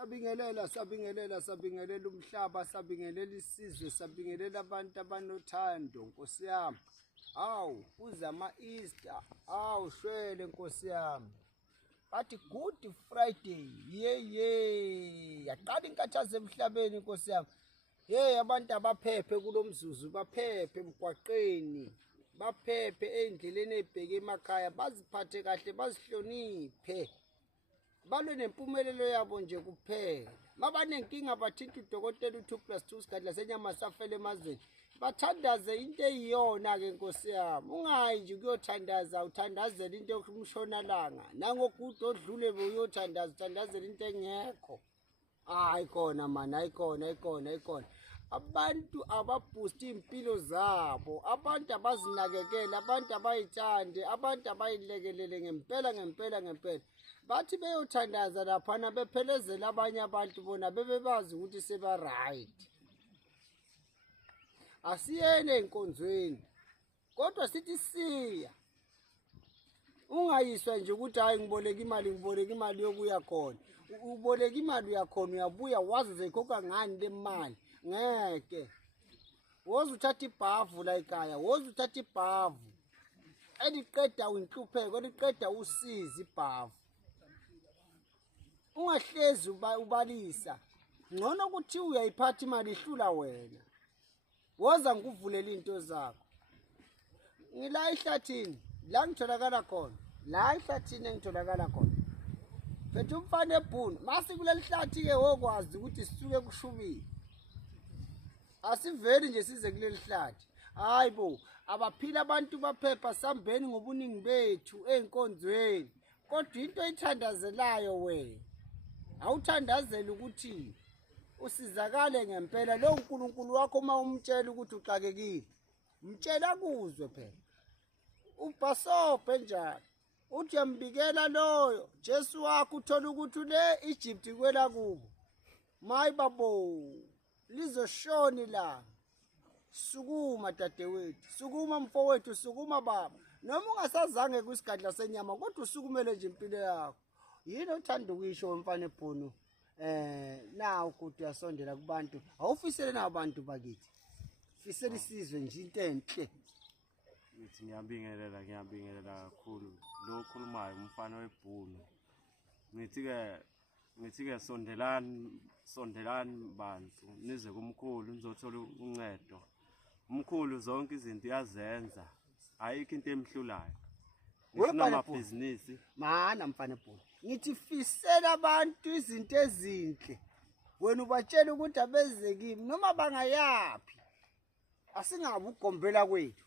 sabingelela umhlaba, sabingelela isizwe, sabingelela abantu abanothando, Nkosi yami. Awu, kuze ama-Easter, awu shwele Nkosi yami. Bathi Good Friday, yaqala inkathazo emhlabeni Nkosi yami. Abantu abaphephe kulo mzuzu, baphephe emgwaqeni, baphephe endleleni ebheke emakhaya, baziphathe kahle, bazihloniphe. Balwe nempumelelo yabo nje kuphela. Mabanenkinga bathinta udokotela u2+2 sigadla senyama safele emazweni. Bathandaze into eyiyona-ke Nkosi yami. Ungayi nje ukuyothandaza, uthandazela into yokumshonalanga. Nangogudu odlule uyothandaza, uthandazela into engekho. Ayikhona mani, ayikhona. Abantu ababoost impilo zabo, abantu abazinakekela, abantu abayithande, abantu abayilekelele ngempela. Bathi beyothandaza laphana bephelezela abanye abantu bona bebebazi ukuthi seba right. Asiyene enkonzweni. Kodwa sithi siya. Ungayiswa nje ukuthi hayi ngiboleka imali yokuya khona. Uboleka imali yakhona uyabuya wazi uzoyikhokha ngani le mali. Ngeke. Woza uthatha ibhavu la ekhaya, woza uthatha ibhavu. Eliqeda inhlupheko, eliqeda usizi ibhavu. Ungahlezi ubalisa. Ngcono ukuthi uyayiphatha imali ihlula wena. Woza ngikuvulela into zakho. Ngila ehlathini, la ngitholakala khona. La ehlathini engitholakala khona. Phethe umfana ebhunu, mase kuleli hlathi ke wokwazi ukuthi sisuke kushubile. Asiveli nje size kuleli hlathi. Hayibo, abaphila abantu baphepha sambeni ngobuningi bethu enkonzweni. Kodwa into oyithandazelayo wena. Awuthandazela ukuthi usizakale ngempela lo uNkulunkulu wakho uma umtshela ukuthi uxakekile. Mtshela kuzwe phela. Ubhasobhe njalo. Uthi yambikela loyo Jesu wakho uthola ukuthi ule Egypt kwela kubo. Mayi babo. Lizoshoni la. Sukuma dadewethu, sukuma mfowethu, sukuma baba. Noma ungasazange kusigadla senyama kodwa usukumele nje impilo yakho. Yini othanda ukuyisho mfana ebhunu? Na ukuthi uyasondela kubantu. Awufisele nabantu bakithi. Fisela isizwe nje into enhle. Ngithi ngiyabingelela kakhulu lo khulumayo umfana webhunu. Ngithi ke sondelani bantu nize kumkhulu nizothola uncedo. Umkhulu zonke izinto uyazenza. Ayikho into emhlulayo. Ngisinamabhizinisi. Mana mfana ebhunu. Ngithi fisela abantu izinto ezinhle. Wena ubatshela ukuthi abeze kimi noma bangayapi. Asingabe ugombela kwethu.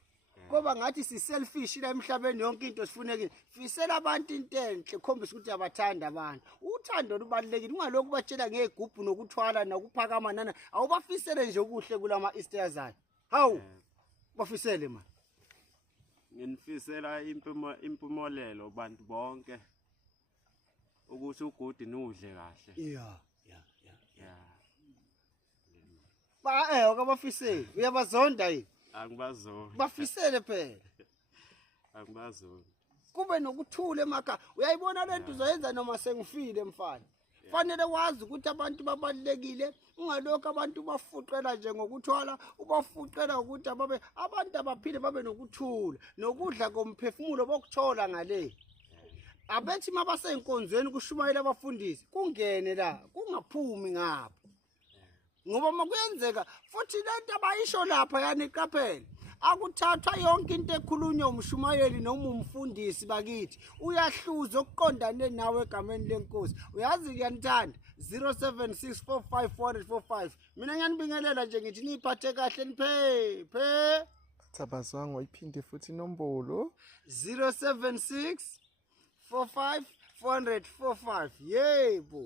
Ngoba ngathi si selfish la emhlabeni yonke into sifunekile. Fisela abantu into enhle khombisa ukuthi abathanda abantu. Uthando lubalekile ungalokhu batshela ngegubhu nokuthwala nokuphakama nana. Awubafisele nje okuhle kulama Easter yazayo. Hawu. Bafisele man. Nginifisela impumolelo bantu bonke. Ukuthi ugodi nudle kahle. Yeah. Akabafiseli. Uyabazonda yini? Angibazonda. Bafisele phela. Angibazonda. Kube nokuthula emakhaya. Uyayibona lento uzoyenza noma sengifile mfana. Fanele wazi ukuthi abantu babalekile. Ungalokho abantu bafuqela nje ngokuthwala, ubafuqela ukuthi abantu abaphile babe nokuthula, nokudla komphefumulo bokuthola ngale. Abethi mabasenkonzweni kushumayela abafundisi kungene la kungaphumi ngapha. Ngoba makuyenzeka futhi lento abayisho lapha yani iqaphela. Akuthathwa yonke into ekhulunywa umshumayeli noma umfundisi bakithi. Uyahluza okuqondane nawe egameni lenkosi. Uyazi ngiyanithanda 07645445. Mina ngiyanibingelela nje ngithi niphathe kahle niphephe. Thabazwanga uyiphinde futhi inombolo 076 45 445. Yebo.